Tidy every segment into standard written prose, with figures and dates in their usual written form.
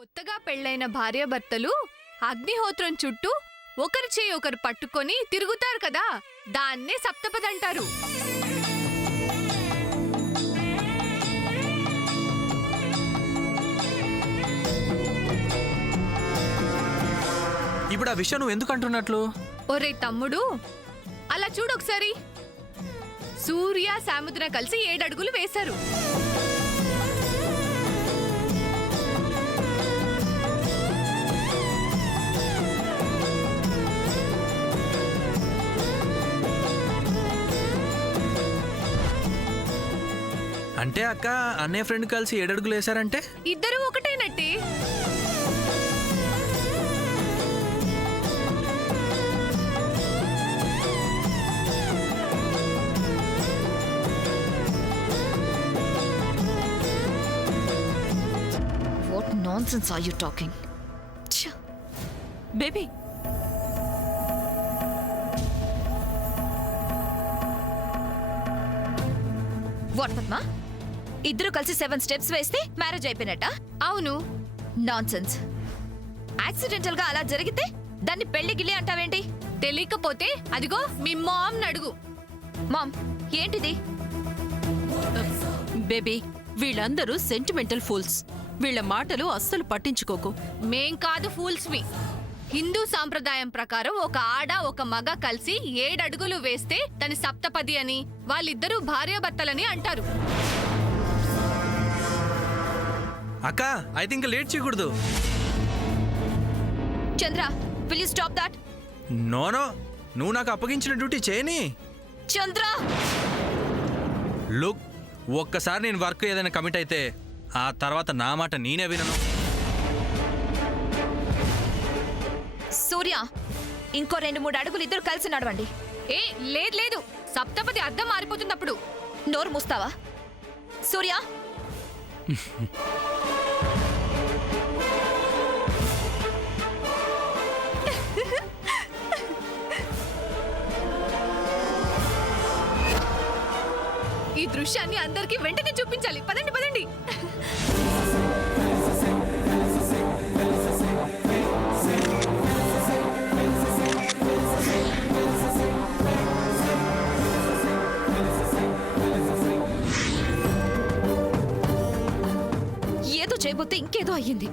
కొత్తగా పెళ్లైన భార్యాభర్తలు అగ్నిహోత్రం చుట్టూ ఒకరి చేయి ఒకరు పట్టుకొని తిరుగుతారు కదా, దాన్నే సప్తపది అంటారు. ఇప్పుడు ఆ విషయం నువ్వు ఎందుకు అంటున్నట్లు? ఒరే తమ్ముడు, అలా చూడు ఒకసారి. సూర్య సాముద్ర కలిసి 7 అడుగులు వేశారు. అంటే అక్క అన్నయ్య ఫ్రెండ్ కలిసి 7 అడుగులు వేశారంటే ఇద్దరు ఒకటేనట్టే. What nonsense are you talking? Baby, what Padma, ఇద్దరు కలిసి 7 స్టెప్స్ వేస్తే మ్యారేజ్ అయిపోయినట్ట? అవును. నాన్సెన్స్. యాక్సిడెంటల్ గా అలా జరిగితే దాన్ని పెళ్లి గిల్లి అంటావేంటి? తెలియకపోతే అదిగో మీ మామ్ అడుగు. మామ్, ఏంటిది? బేబీ, వీళ్ళందరూ సెంటిమెంటల్ ఫూల్స్. వీళ్ళ మాటలు అస్సలు పట్టించుకోకు. మేం కాదు ఫూల్స్ మీ. హిందూ సాంప్రదాయం ప్రకారం ఒక ఆడ ఒక మగ కలిసి 7 అడుగులు వేస్తే దాని సప్తపది అని, వాళ్ళిద్దరూ భార్యాభర్తలని అంటారు. అక్క అయితే ఇంకా లేట్ చేయకూడదు. Chandra, will you stop that? No no, నువ్వు నాకు అప్పగించిన డ్యూటీ చేయని. చంద్ర, లుక్, ఒక్కసారి నేను వర్క్ ఏదైనా కమిట్ అయితే ఆ తర్వాత నా మాట నేనే వినను. సూర్య, ఇంకో 2-3 అడుగులు ఇద్దరు కలిసి నడవండి. ఏ లేదు లేదు, సప్తపది అర్థం మారిపోతున్నప్పుడు. నోరు మూస్తావా? సూర్య, ఈ దృశ్యాన్ని అందరికీ వెంటనే చూపించాలి. పదండి పదండి. ఏదో చేయబోతే ఇంకేదో అయ్యింది.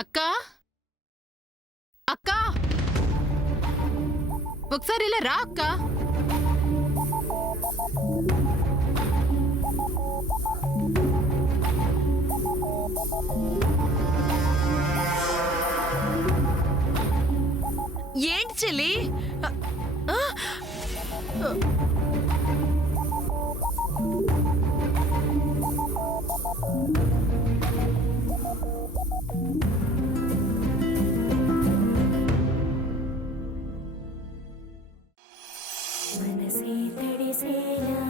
అక్కా, అక్కా, ఒకసారి ఇలా రా అక్కా. ఏంటి చెల్లి? मनसे तडिसेला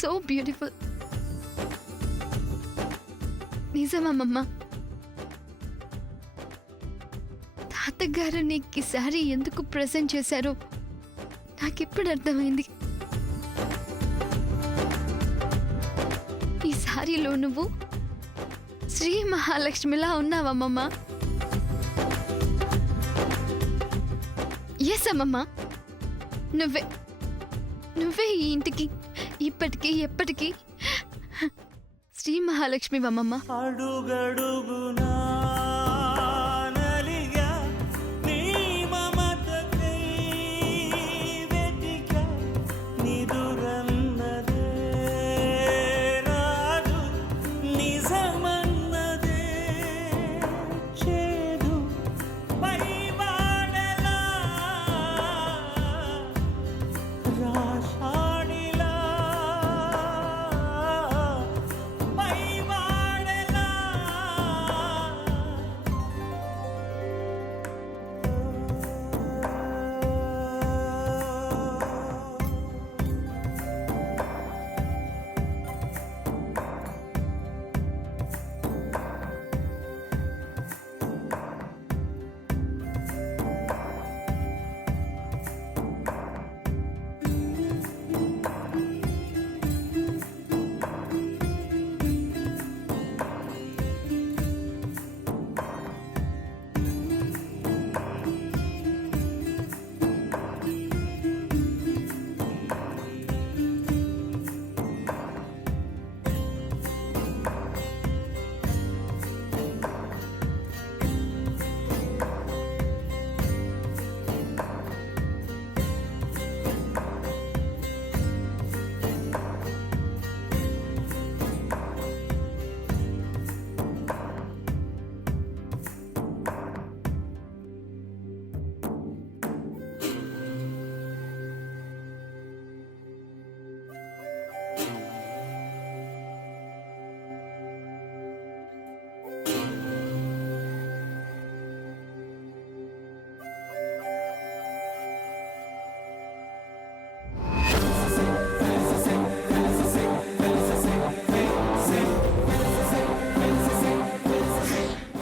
సో బ్యూటిఫుల్. నిజమమ్మమ్మ, తాతగారు నీకు ఈ సారీ ఎందుకు ప్రెజెంట్ చేశారో నాకిప్పుడు అర్థమైంది. ఈ సారీలో నువ్వు శ్రీ మహాలక్ష్మిలా ఉన్నావమ్మమ్మ. ఎస్ అమ్మమ్మ, నువ్వే ఈ ఇంటికి ఇప్పటికీ ఎప్పటికీ శ్రీ మహాలక్ష్మి అమ్మమ్మ. అడుగడుగునా నలిగా నీ మమతకై వెతిక నిదురన్నదే రాదు నిజమన్నదే చేదు పైవాడలా రాషాడిలా పైవాడలా.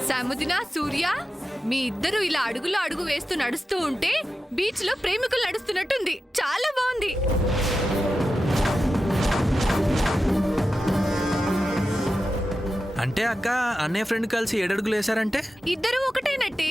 సాముదిన, సూర్య, మీ ఇద్దరు ఇలా అడుగులో అడుగు వేస్తూ నడుస్తూ ఉంటే బీచ్ లో ప్రేమికులు నడుస్తున్నట్టుంది. చాలా బాగుంది. అంటే అక్క అన్నయ్య ఫ్రెండ్ కలిసి 7 అడుగులు వేశారంటే ఇద్దరు ఒకటేనట్టే.